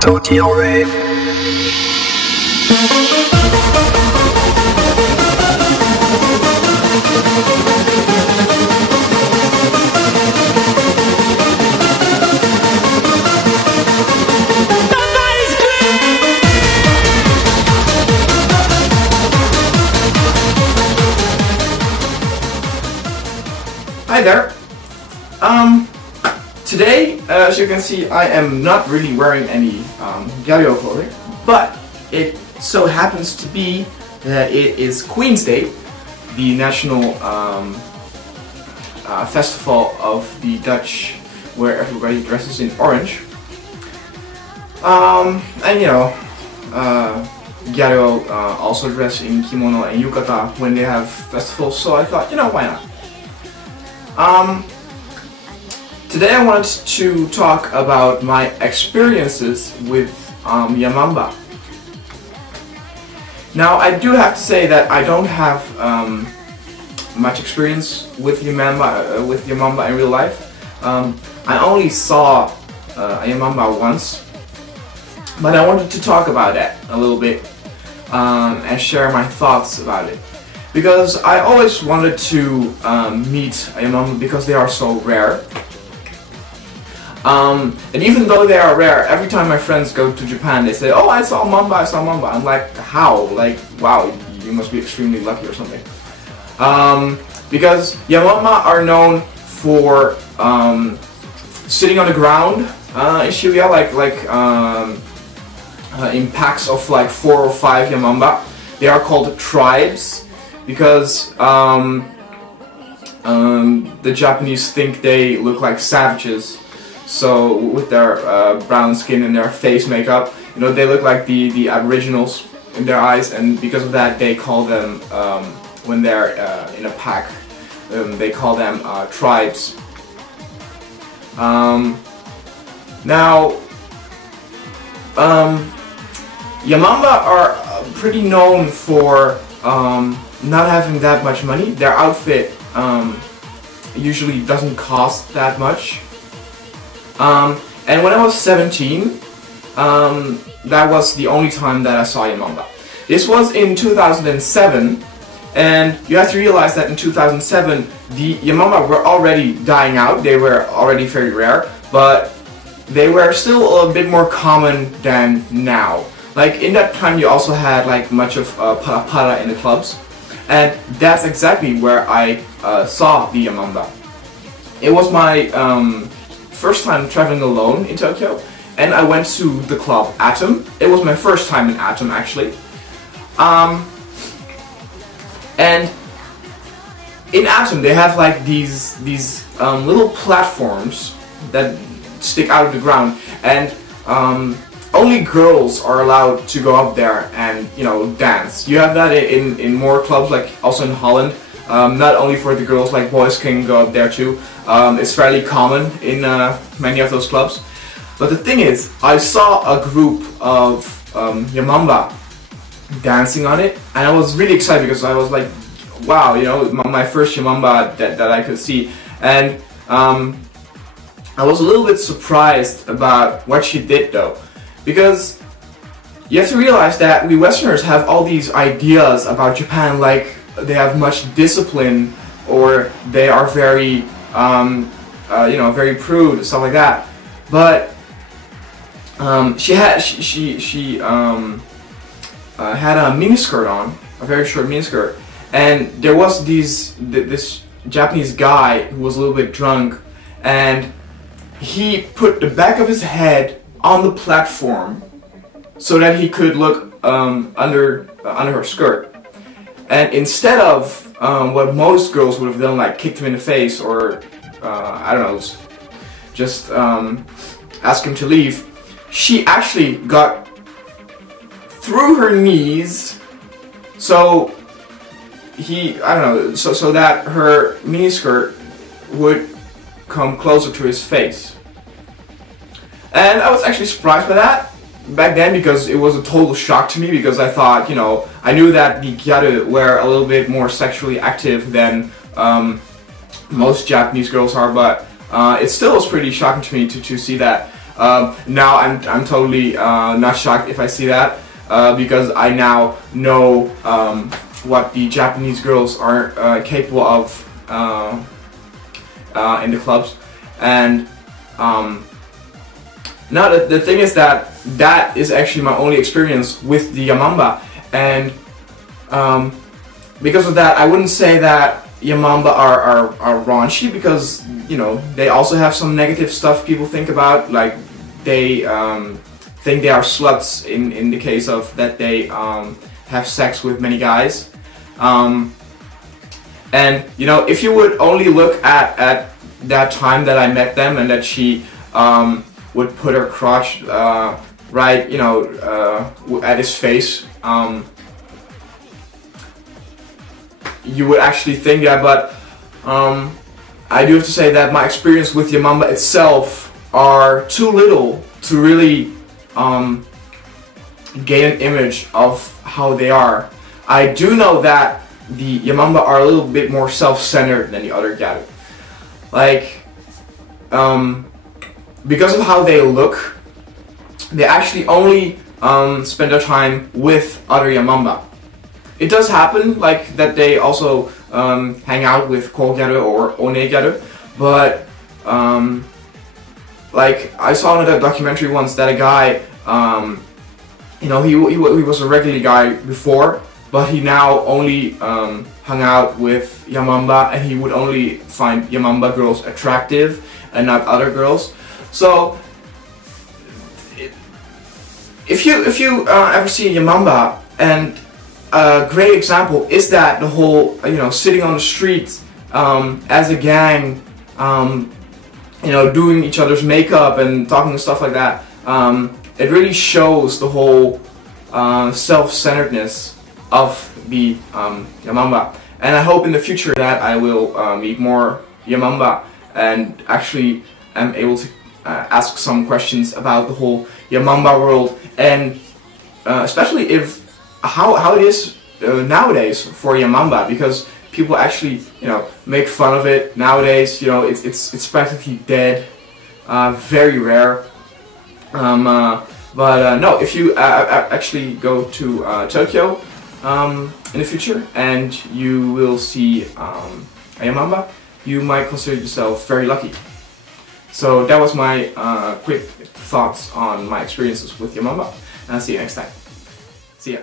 Gyaru0. Hi there. Today, as you can see, I am not really wearing any Gyaru0 clothing, but it so happens to be that it is Queen's Day, the national festival of the Dutch, where everybody dresses in orange. And you know, Gyaru0 also dress in kimono and yukata when they have festivals, so I thought, you know, why not? Today I wanted to talk about my experiences with Yamanba. Now I do have to say that I don't have much experience with Yamanba in real life. I only saw Yamanba once, but I wanted to talk about that a little bit and share my thoughts about it. Because I always wanted to meet Yamanba because they are so rare. And even though they are rare, every time my friends go to Japan, they say, "Oh, I saw Mamba, I saw Mamba." I'm like, how? Like, wow, you must be extremely lucky or something. Because Yamanba are known for sitting on the ground in Shibuya, in packs of like 4 or 5 Yamanba. They are called tribes because the Japanese think they look like savages. So with their brown skin and their face makeup, you know, they look like the aboriginals in their eyes, and because of that, they call them when they're in a pack, they call them tribes. Now, Yamanba are pretty known for not having that much money. Their outfit usually doesn't cost that much. And when I was 17, that was the only time that I saw Yamanba. This was in 2007, and you have to realize that in 2007, the Yamanba were already dying out. They were already very rare, but they were still a bit more common than now. Like, in that time, you also had like much of para in the clubs, and that's exactly where I saw the Yamanba. It was my first time traveling alone in Tokyo, and I went to the club Atom. It was my first time in Atom, actually. And in Atom they have like these little platforms that stick out of the ground, and only girls are allowed to go up there and, you know, dance. You have that in more clubs, like also in Holland. Not only for the girls, like boys can go up there too. It's fairly common in many of those clubs. But the thing is, I saw a group of Yamanba dancing on it, and I was really excited because I was like, wow, you know, my first Yamanba that I could see. And I was a little bit surprised about what she did though, because you have to realize that we Westerners have all these ideas about Japan, like they have much discipline, or they are very, you know, very prude, stuff like that. But she had a miniskirt on, a very short miniskirt, and there was this Japanese guy who was a little bit drunk, and he put the back of his head on the platform so that he could look under her skirt. And instead of what most girls would have done, like kicked him in the face or, I don't know, just ask him to leave, she actually got through her knees, so so that her miniskirt would come closer to his face. And I was actually surprised by that back then, because it was a total shock to me, because I thought, you know, I knew that the Gyaru were a little bit more sexually active than most Japanese girls are, but it still was pretty shocking to me to see that. Now I'm totally not shocked if I see that, because I now know what the Japanese girls are capable of in the clubs. And now the thing is that that is actually my only experience with the Yamanba, and because of that, I wouldn't say that Yamanba are raunchy, because, you know, they also have some negative stuff people think about, like they think they are sluts in the case of that they have sex with many guys. And you know, if you would only look at that time that I met them, and that she would put her crotch right, you know, at his face, you would actually think that. But I do have to say that my experience with Yamanba itself are too little to really gain an image of how they are. I do know that the Yamanba are a little bit more self-centered than the other Gyaru. Like, because of how they look, they actually only spend their time with other Yamanba. It does happen, like, that they also hang out with Ko Gyaru or One Gyaru, but like, I saw in a documentary once that a guy, you know, he was a regular guy before, but he now only hung out with Yamanba, and he would only find Yamanba girls attractive and not other girls. So if you ever see a Yamanba, and a great example is that the whole, you know, sitting on the street as a gang, you know, doing each other's makeup and talking and stuff like that. It really shows the whole self-centeredness of the Yamanba. And I hope in the future that I will meet more Yamanba and actually am able to ask some questions about the whole Yamanba world, and especially if how it is nowadays for Yamanba, because people actually, you know, make fun of it nowadays. You know, it's practically dead, very rare. But no, if you actually go to Tokyo in the future and you will see a Yamanba, you might consider yourself very lucky. So that was my quick thoughts on my experiences with Yamanba, and I'll see you next time. See ya.